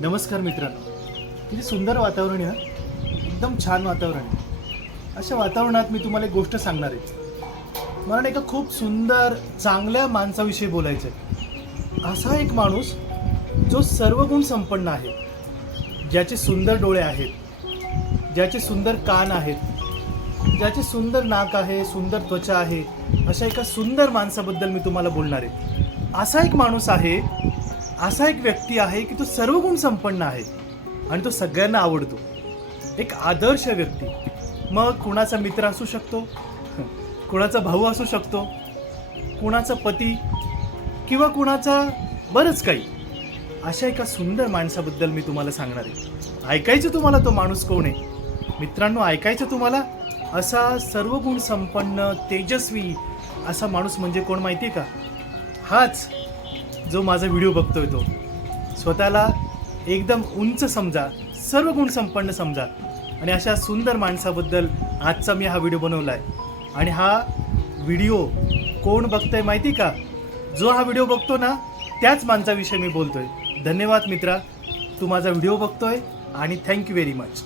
नमस्कार मित्रांनो, किती सुंदर वातावरण आहे हं? एकदम छान वातावरण आहे. अशा वातावरणात मी तुम्हाला एक गोष्ट सांगणार आहे. मला नाही का खूप सुंदर चांगल्या माणसाविषयी बोलायचं आहे. असा एक माणूस जो सर्व गुण संपन्न आहे, ज्याचे सुंदर डोळे आहेत, ज्याचे सुंदर कान आहेत, ज्याचे सुंदर नाक आहे, सुंदर त्वचा आहे. अशा एका सुंदर माणसाबद्दल मी तुम्हाला बोलणार आहे. असा एक माणूस आहे, असा एक व्यक्ती आहे की तो सर्व गुण संपन्न आहे आणि तो सगळ्यांना आवडतो. एक आदर्श व्यक्ती. मग कुणाचा मित्र असू शकतो, कुणाचा भाऊ असू शकतो, कुणाचा पती किंवा कुणाचा बरंच काही. अशा एका सुंदर माणसाबद्दल मी तुम्हाला सांगणार आहे. ऐकायचं तुम्हाला तो माणूस कोण आहे? मित्रांनो, ऐकायचं तुम्हाला असा सर्व गुण संपन्न तेजस्वी असा माणूस म्हणजे कोण माहिती आहे का? हाच जो माझा व्हिडिओ बघतोय तो. स्वतःला एकदम उंच समजा, सर्व गुण संपन्न समजा आणि अशा सुंदर माणसाबद्दल आजचा मी हा व्हिडिओ बनवला आहे. आणि हा व्हिडिओ कोण बघतंय माहिती का? जो हा व्हिडिओ बघतो ना, त्याच माणसाविषयी मी बोलतोय. धन्यवाद मित्रा, तू माझा व्हिडिओ बघतोय आणि थँक्यू व्हेरी मच.